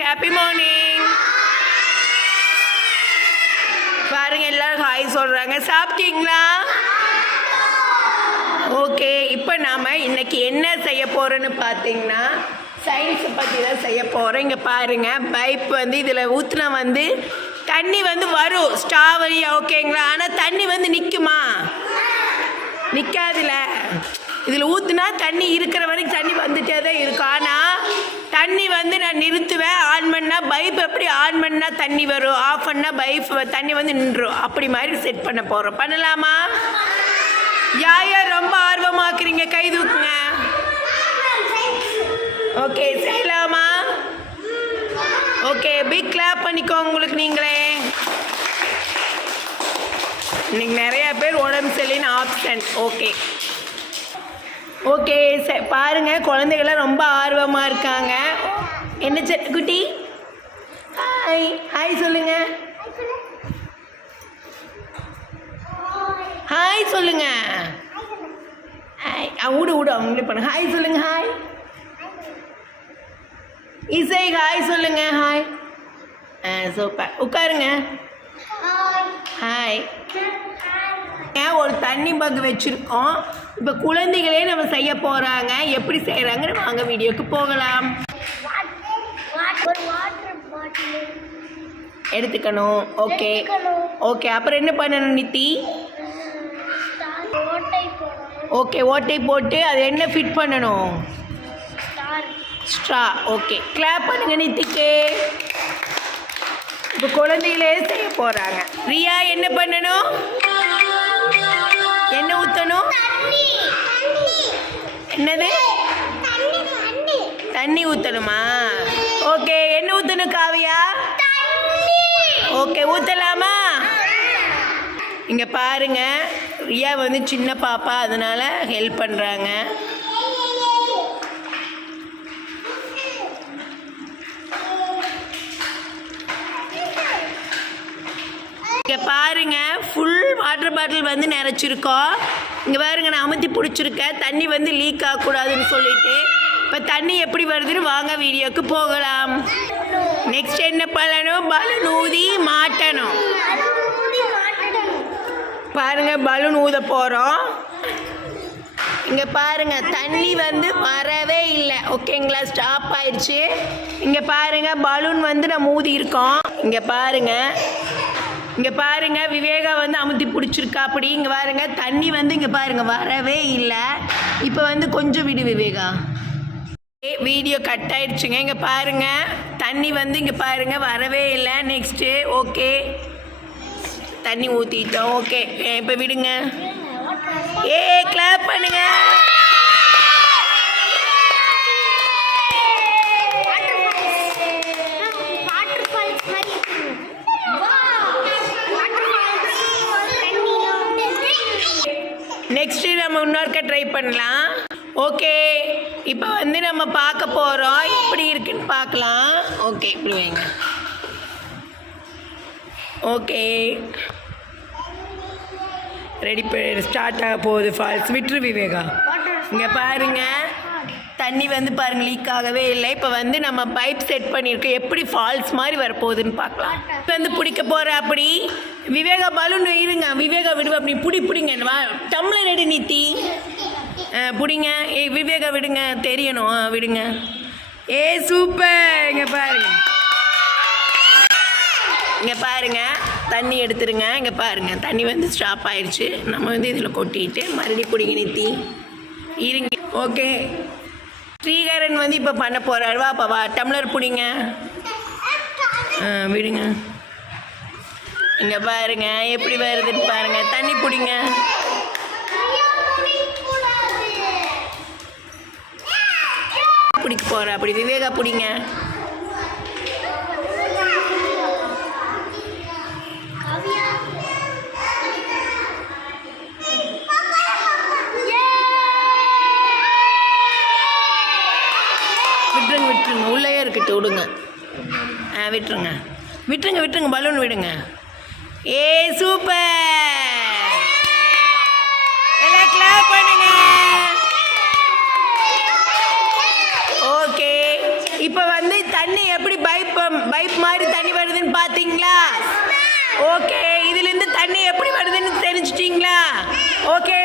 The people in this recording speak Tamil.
Happy morning. பாருங்க எல்லாரும் ஹாய் சொல்றாங்க. சாப்பிட்டீங்களா? ஓகே, இப்போ நாம் இன்னைக்கு என்ன செய்ய போகிறோன்னு பார்த்தீங்கன்னா சயின்ஸை பற்றி தான் செய்ய போகிறோம். இங்கே பாருங்கள், பைப் வந்து இதில் ஊற்றினா வந்து தண்ணி வந்து வரும் ஸ்ட்ராவரியா, ஓகேங்களா? ஆனால் தண்ணி வந்து நிற்குமா? நிற்காதுல. இதில் ஊற்றுனா தண்ணி இருக்கிற வரைக்கும் தண்ணி வந்துட்டே தான் இருக்கும். ஆனால் தண்ணி வந்து நான் நிறுத்துவேன். ஆன் பண்ணால் பைப் எப்படி ஆன் பண்ணால் தண்ணி வரும், ஆஃப் பண்ணால் பைப் தண்ணி வந்து நின்றுடும். அப்படி மாதிரி செட் பண்ண போகிறோம். பண்ணலாமா? யார் ரொம்ப ஆர்வமாக்குறீங்க? கை தூக்குங்க. ஓகே, செய்யலாமா? ஓகே, பிக் கிளாப் பண்ணிக்கோங்க உங்களுக்கு நீங்களே. இன்னைக்கு நிறைய பேர் உடம்பு சரியில்லைன்னு ஆப்ஷன். ஓகே ஓகே, பாருங்கள், குழந்தைகள்லாம் ரொம்ப ஆர்வமாக இருக்காங்க. என்ன குட்டி? ஹாய் ஹாய் சொல்லுங்க. ஹாய் சொல்லுங்க. ஹாய் விடு விடு அவங்களே பண்ணுங்க. ஹாய் சொல்லுங்க. ஹாய் இசை ஹாய் சொல்லுங்க. ஹாய். சூப்பர். உட்காருங்க. ஹாய். ஒரு தண்ணி பக் வச்சுருக்கோம். இப்போ குழந்தைகளே நம்ம செய்ய போகிறாங்க. எப்படி செய்கிறாங்கன்னு வாங்க வீடியோக்கு போகலாம். எடுத்துக்கணும். ஓகே ஓகே, அப்புறம் என்ன பண்ணணும் நித்தி? ஓகே, ஓட்டை போட்டு அது என்ன ஃபிட் பண்ணணும்? ஸ்ட்ரா. ஓகே, கிளாப் பண்ணுங்க நித்திக்கு. இப்போ குழந்தைகளே செய்ய போகிறாங்க. ரியா என்ன பண்ணணும்? என்ன ஊற்றணும்? என்னது? தண்ணி ஊற்றணுமா? ஓகே, என்ன ஊற்றணும் காவியா? ஓகே, ஊற்றலாமா? இங்கே பாருங்க, ரியா வந்து சின்ன பாப்பா, அதனால் ஹெல்ப் பண்ணுறாங்க. இங்கே பாருங்க, ஃபுல் வாட்டர் பாட்டில் வந்து நிறைச்சிருக்கோம். இங்கே பாருங்க, நான் அமுத்தி பிடிச்சிருக்கேன். தண்ணி வந்து லீக் ஆகக்கூடாதுன்னு சொல்லிட்டு. இப்போ தண்ணி எப்படி வருதுன்னு வாங்க வீடியோக்கு போகலாம். நெக்ஸ்ட் என்ன பண்ணணும்? பலூன் ஊதி மாட்டணும். பாருங்க, பலூன் ஊத போகிறோம். இங்கே பாருங்க, தண்ணி வந்து வரவே இல்லை. ஓகேங்களா? ஸ்டாப் ஆயிடுச்சு. இங்கே பாருங்க, பலூன் வந்து நம்ம ஊதி இருக்கோம். இங்கே பாருங்க, இங்கே பாருங்க, விவேகா வந்து அமுத்தி பிடிச்சிருக்கா. அப்படி இங்கே பாருங்க, தண்ணி வந்து இங்கே பாருங்க வரவே இல்லை. இப்போ வந்து கொஞ்சம் விடு விவேகா. வீடியோ கட் ஆயிடுச்சுங்க. இங்கே பாருங்க, தண்ணி வந்து இங்கே பாருங்க வரவே இல்லை. நெக்ஸ்ட்டு ஓகே, தண்ணி ஊற்றிட்டோம். ஓகே, இப்போ விடுங்க. கிளாப் பண்ணுங்க. நெக்ஸ்ட்டு நம்ம இன்னொருக்க ட்ரை பண்ணலாம். ஓகே, இப்போ வந்து நம்ம பார்க்க போகிறோம் எப்படி இருக்குன்னு பார்க்கலாம். ஓகே, இப்படி வைங்க. ஓகே, ரெடி ஸ்டார்ட் ஆக போகுது. ஃபால்ஸ் விட்டுரு விவேகா. இங்கே பாருங்க, தண்ணி வந்து பாருங்கள் லீக் ஆகவே இல்லை. இப்போ வந்து நம்ம பைப் செட் பண்ணியிருக்கோம். எப்படி ஃபால்ஸ் மாதிரி வரப்போகுதுன்னு பார்க்கலாம். இப்போ வந்து பிடிக்க போகிற. அப்படி விவேகா பலூன் இருங்க. விவேகா விடுவா. அப்படி பிடிங்க. வா, டம்ளர் ரெடி நித்தி. பிடிங்க. விவேகா விடுங்க, தெரியணும். விடுங்க. சூப்பர். இங்கே பாருங்க, இங்கே பாருங்க, தண்ணி எடுத்துருங்க. இங்கே பாருங்க, தண்ணி வந்து ஸ்டாப் ஆயிடுச்சு. நம்ம வந்து இதில் கொட்டிட்டு மறுபடியும் பிடிங்க நித்தி. இருங்க. ஓகே, ஸ்ரீகரன் வந்து இப்போ பண்ண போகிறார். வாப்பா வா, டம்ளர் பிடிங்க. விடுங்க. இங்கே பாருங்க எப்படி வருதுன்னு பாருங்க. தண்ணி பிடிங்க. பிடிக்க போகிற. அப்படி விவேகா பிடிங்க. விட்டுருங்க, உள்ளே இருக்கட்டும். விடுங்க. விட்டுருங்க விட்டுருங்க விட்டுருங்க. பலூன் விடுங்க. சூப்பர். எல்லாம் கிளாப் பண்ணுங்க. ஓகே, இப்போ வந்து தண்ணி எப்படி பைப் பைப் மாதிரி தண்ணி வருதுன்னு பார்த்தீங்களா? ஓகே, இதுலேருந்து தண்ணி எப்படி வருதுன்னு தெரிஞ்சிட்டிங்களா? ஓகே.